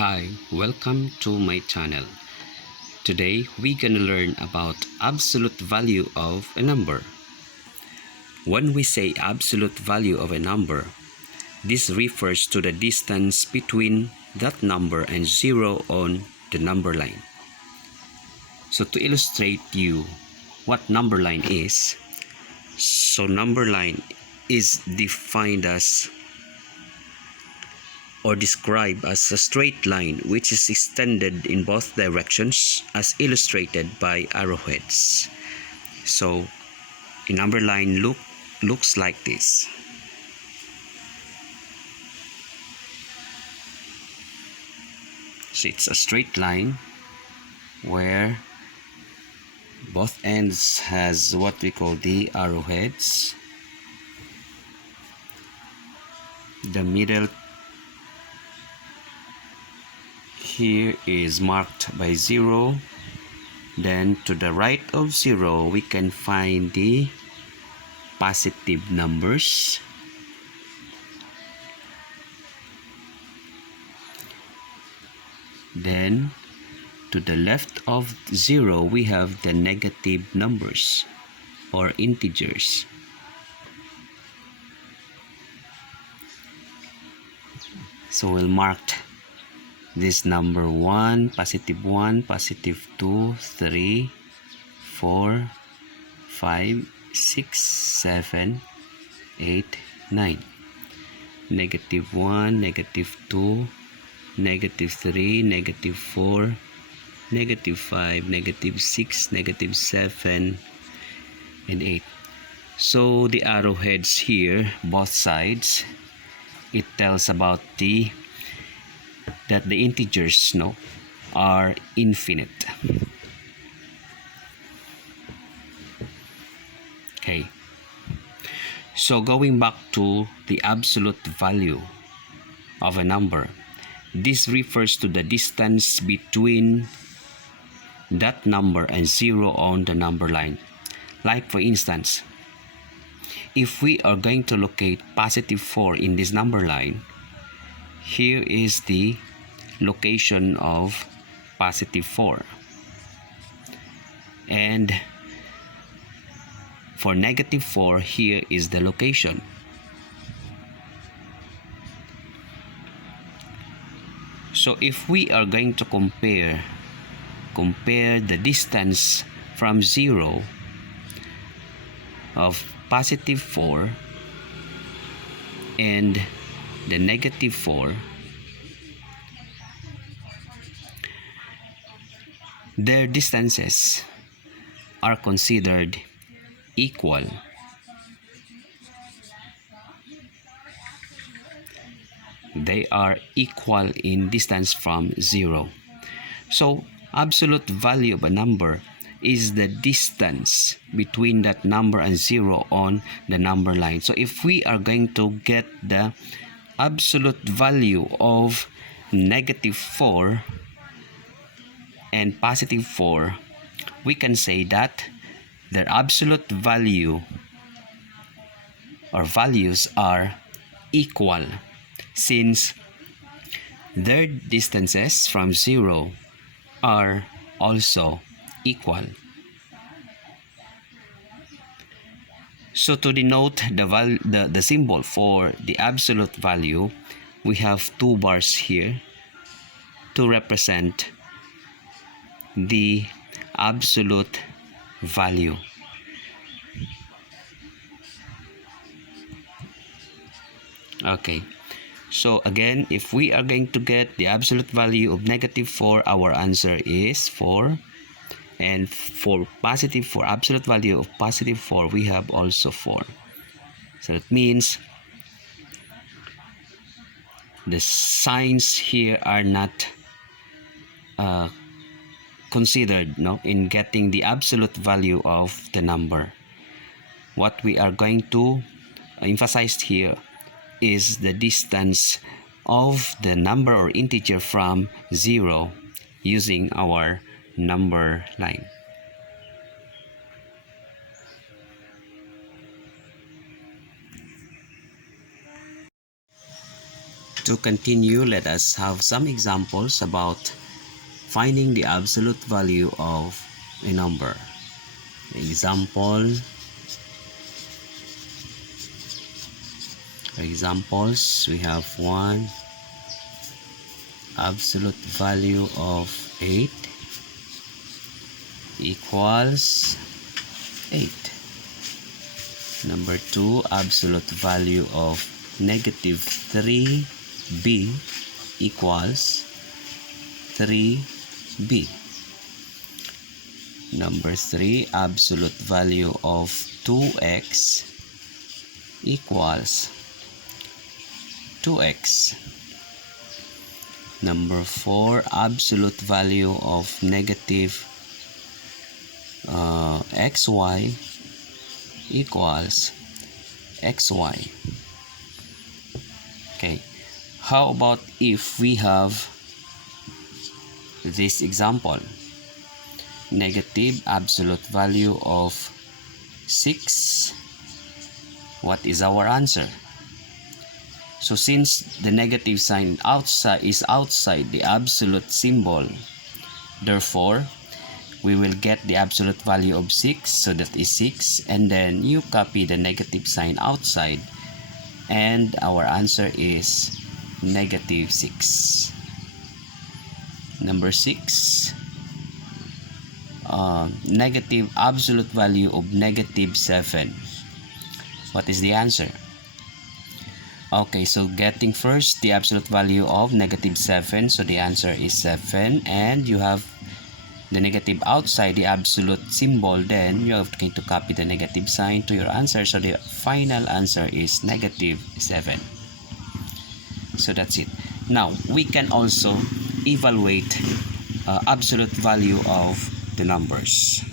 Hi, welcome to my channel. Today we're gonna learn about absolute value of a number. When we say absolute value of a number, this refers to the distance between that number and zero on the number line. So to illustrate you what number line is, number line is defined as or described as a straight line which is extended in both directions as illustrated by arrowheads. So a number line looks like this. So it's a straight line where both ends has what we call the arrowheads. The middle here is marked by 0. Then to the right of 0 we can find the positive numbers. Then to the left of 0 we have the negative numbers or integers. So we'll mark this number 1, positive 1, positive 2, 3, 4, 5, 6, 7, 8, 9. Negative 1, negative 2, negative 3, negative 4, negative 5, negative 6, negative 7, and 8. So the arrowheads here, both sides, it tells about that the integers are infinite. Okay. So going back to the absolute value of a number, this refers to the distance between that number and 0 on the number line. Like for instance, if we are going to locate positive 4 in this number line, here is the location of positive 4. And for negative 4, here is the location. So if we are going to compare the distance from 0 of positive 4 and the negative 4, their distances are considered equal. They are equal in distance from 0. So absolute value of a number is the distance between that number and 0 on the number line. So if we are going to get the absolute value of negative 4 and positive 4, we can say that their absolute value or values are equal, since their distances from 0 are also equal. So to denote the symbol for the absolute value, we have two bars here to represent the absolute value. Okay, so again, if we are going to get the absolute value of negative 4, our answer is 4. And for positive 4, absolute value of positive 4, we have also 4. So that means the signs here are not considered in getting the absolute value of the number. What we are going to emphasize here is the distance of the number or integer from 0 using our number line. To continue, let us have some examples about finding the absolute value of a number. Examples, we have 1, absolute value of 8 equals 8. Number 2, absolute value of negative 3b equals 3b. Number 3, absolute value of 2x equals 2x. Number 4, absolute value of negative xy equals xy. Okay, how about if we have this example? Negative absolute value of 6. What is our answer? So since the negative sign is outside the absolute symbol, therefore we will get the absolute value of 6, so that is 6, and then you copy the negative sign outside, and our answer is negative 6. Number 6, negative absolute value of negative 7. What is the answer? Okay, so getting first the absolute value of negative 7, so the answer is 7, and you have the negative outside the absolute symbol, then you have to copy the negative sign to your answer, so the final answer is negative 7. So that's it. Now we can also evaluate absolute value of the numbers.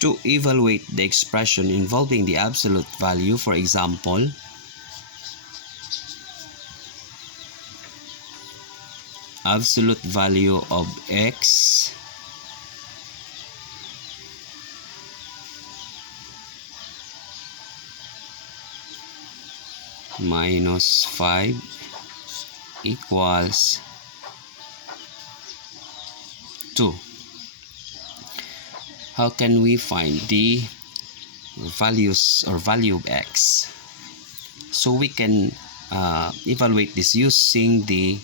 To evaluate the expression involving the absolute value, for example, absolute value of x minus 5 equals 2. How can we find the values or value of x? So we can evaluate this using the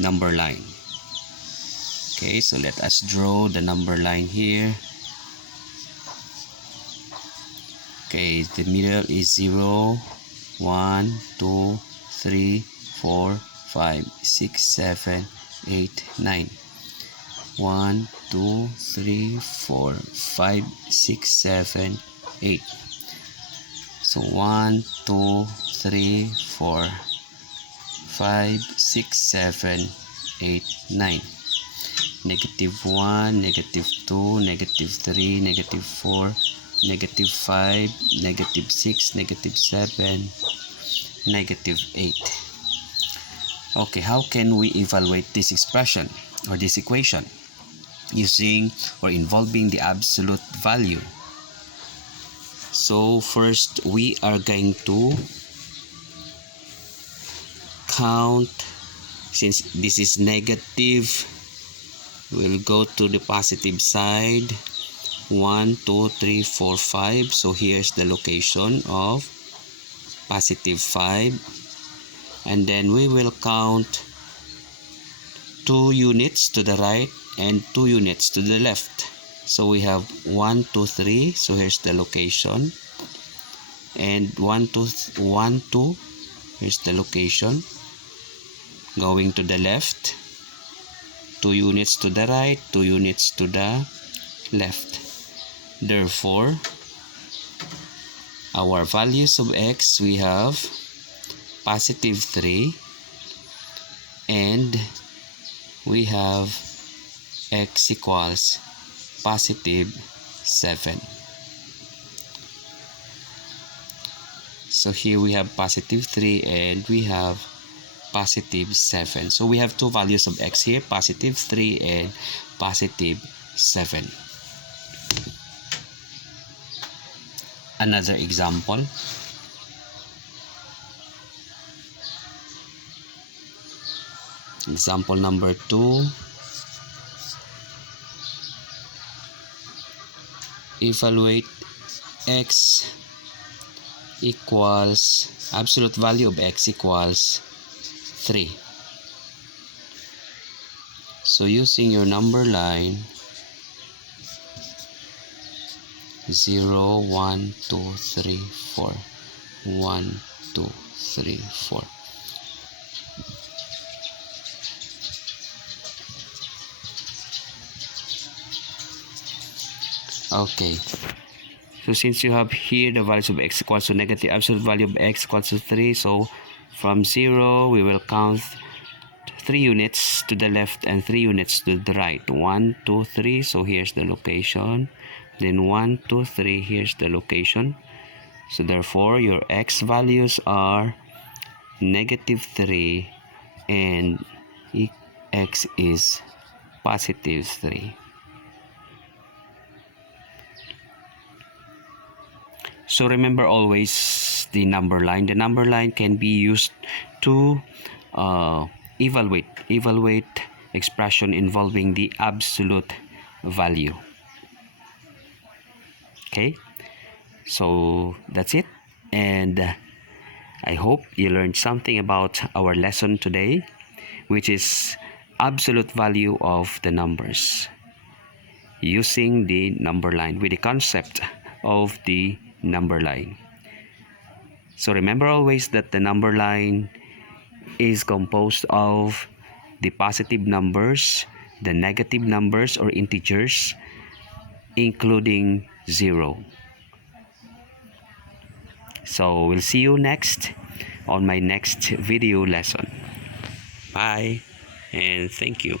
number line. Okay, so let us draw the number line here. Okay, the middle is 0, 1, 2, 3, 4, 5, 6, 7, 8, 9. 1, 2, 3, 4, 5, 6, 7, 8. So 1, 2, 3, 4, 5, 6, 7, 8, 9. Negative 1, negative 2, negative 3, negative 4, negative 5, negative 6, negative 7, negative 8. Okay, how can we evaluate this expression or this equation using or involving the absolute value? So first we are going to count. Since this is negative, we'll go to the positive side. 1, 2, 3, 4, 5. So here's the location of positive 5, and then we will count 2 units to the right and 2 units to the left. So we have 1, 2, 3. So here's the location, and 1, 2, 1, 2. Here's the location. Going to the left, 2 units to the right, 2 units to the left. Therefore, our values of x, we have positive 3 and we have x equals positive 7. So here we have positive 3 and we have positive 7. So we have two values of x here, positive 3 and positive 7. Another example. Example number 2. Evaluate x equals, absolute value of x equals 3. So using your number line 0, 1, 2, 3, 4, 1, 2, 3, 4. Okay, so since you have here the values of x equals to negative, absolute value of x equals to 3, so from 0 we will count 3 units to the left and 3 units to the right. 1, 2, 3, so here's the location. Then 1, 2, 3, here's the location. So therefore your x values are negative 3 and x is positive 3. So remember always the number line. The number line can be used to evaluate expression involving the absolute value. Okay, so that's it, and I hope you learned something about our lesson today, which is absolute value of the numbers using the number line, with the concept of the number line. So remember always that the number line is composed of the positive numbers, the negative numbers or integers, including 0. So we'll see you next on my next video lesson. Bye and thank you.